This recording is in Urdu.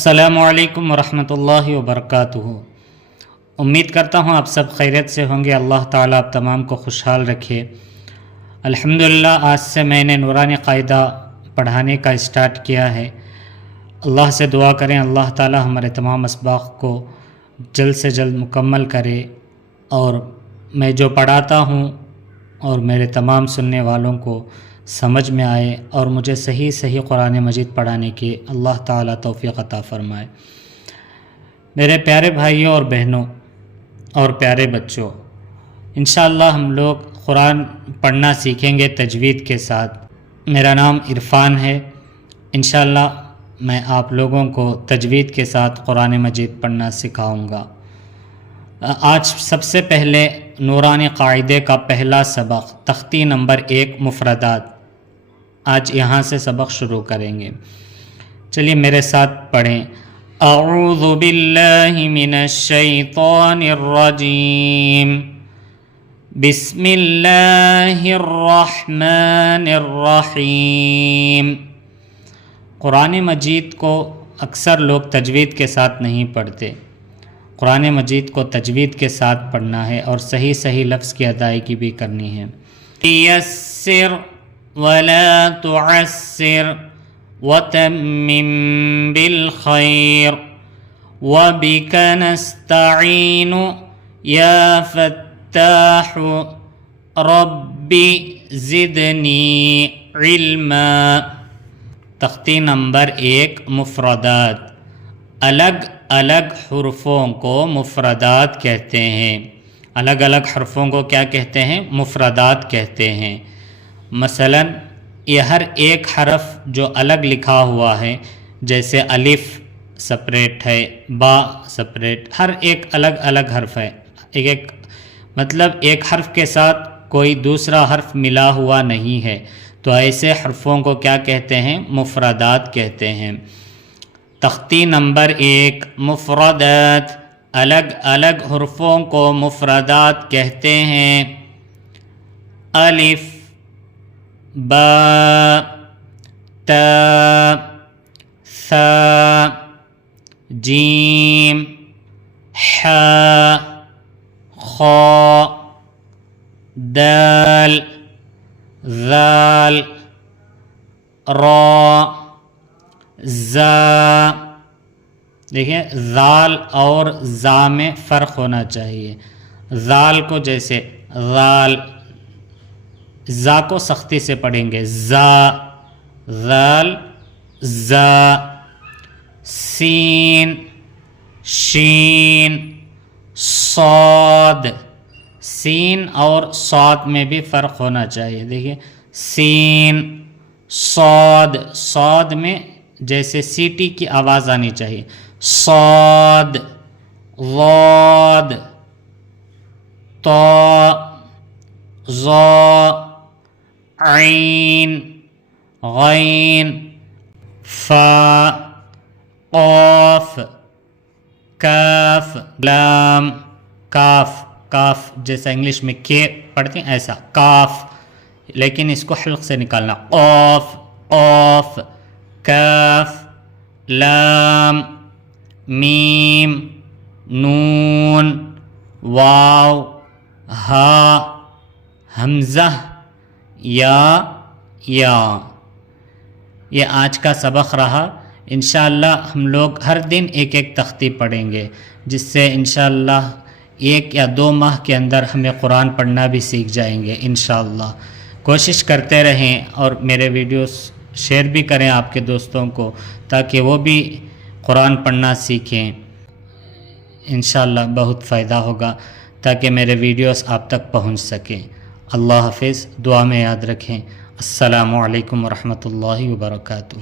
السلام علیکم ورحمۃ اللہ وبرکاتہ۔ امید کرتا ہوں آپ سب خیریت سے ہوں گے۔ اللہ تعالیٰ آپ تمام کو خوشحال رکھے۔ الحمدللہ آج سے میں نے نورانی قاعدہ پڑھانے کا اسٹارٹ کیا ہے۔ اللہ سے دعا کریں اللہ تعالیٰ ہمارے تمام اسباق کو جلد سے جلد مکمل کرے، اور میں جو پڑھاتا ہوں اور میرے تمام سننے والوں کو سمجھ میں آئے، اور مجھے صحیح قرآن مجید پڑھانے کی اللہ تعالیٰ توفیق عطا فرمائے۔ میرے پیارے بھائیوں اور بہنوں اور پیارے بچوں، انشاءاللہ ہم لوگ قرآن پڑھنا سیکھیں گے تجوید کے ساتھ۔ میرا نام عرفان ہے۔ انشاءاللہ میں آپ لوگوں کو تجوید کے ساتھ قرآن مجید پڑھنا سکھاؤں گا۔ آج سب سے پہلے نورانی قاعدے کا پہلا سبق تختی نمبر 1 مفردات، آج یہاں سے سبق شروع کریں گے۔ چلیے میرے ساتھ پڑھیں۔ اعوذ باللہ من الشیطان الرجیم، بسم اللہ الرحمن الرحیم۔ قرآن مجید کو اکثر لوگ تجوید کے ساتھ نہیں پڑھتے۔ قرآن مجید کو تجوید کے ساتھ پڑھنا ہے اور صحیح لفظ کی ادائیگی بھی کرنی ہے۔ یسر ولا تعسر وتمم بالخیر وبک نستعین یا فتاح رب زدنی علما۔ تختی نمبر 1 مفردات، الگ الگ حرفوں کو مفردات کہتے ہیں۔ الگ الگ حرفوں کو کیا کہتے ہیں؟ مفردات کہتے ہیں۔ مثلا یہ ہر ایک حرف جو الگ لکھا ہوا ہے، جیسے الف سپریٹ ہے، با سپریٹ، ہر ایک الگ الگ حرف ہے۔ ایک مطلب ایک حرف کے ساتھ کوئی دوسرا حرف ملا ہوا نہیں ہے، تو ایسے حرفوں کو کیا کہتے ہیں؟ مفردات کہتے ہیں۔ تختی نمبر 1 مفردات، الگ الگ حرفوں کو مفردات کہتے ہیں۔ الف، با، تا، ثا، جیم، حا، خا، دال، ذال، را، زا۔ دیکھیں ذال اور زا میں فرق ہونا چاہیے۔ ذال کو جیسے ذال، زا کو سختی سے پڑھیں گے، زا، ذال، زا۔ سین، شین، صاد، سین اور صاد میں بھی فرق ہونا چاہیے۔ دیکھیں سین، صاد، صاد میں جیسے سیٹی کی آواز آنی چاہیے، صاد، ضاد، طا، ظا، عین، غین، فا، قاف، کاف، لام، کاف، کاف جیسا انگلش میں کے پڑھتے ہیں ایسا کاف، لیکن اس کو حلق سے نکالنا، قاف، قاف، کاف، لام، میم، نون، واو، ہا، حمزہ، یا۔ یہ آج کا سبق رہا۔ انشاءاللہ ہم لوگ ہر دن ایک ایک تختی پڑھیں گے، جس سے انشاءاللہ 1 یا 2 ماہ کے اندر ہمیں قرآن پڑھنا بھی سیکھ جائیں گے انشاءاللہ۔ کوشش کرتے رہیں اور میرے ویڈیوز شیئر بھی کریں آپ کے دوستوں کو، تاکہ وہ بھی قرآن پڑھنا سیکھیں۔ انشاءاللہ بہت فائدہ ہوگا، تاکہ میرے ویڈیوز آپ تک پہنچ سکیں۔ اللہ حافظ، دعا میں یاد رکھیں۔ السلام علیکم ورحمۃ اللہ وبرکاتہ۔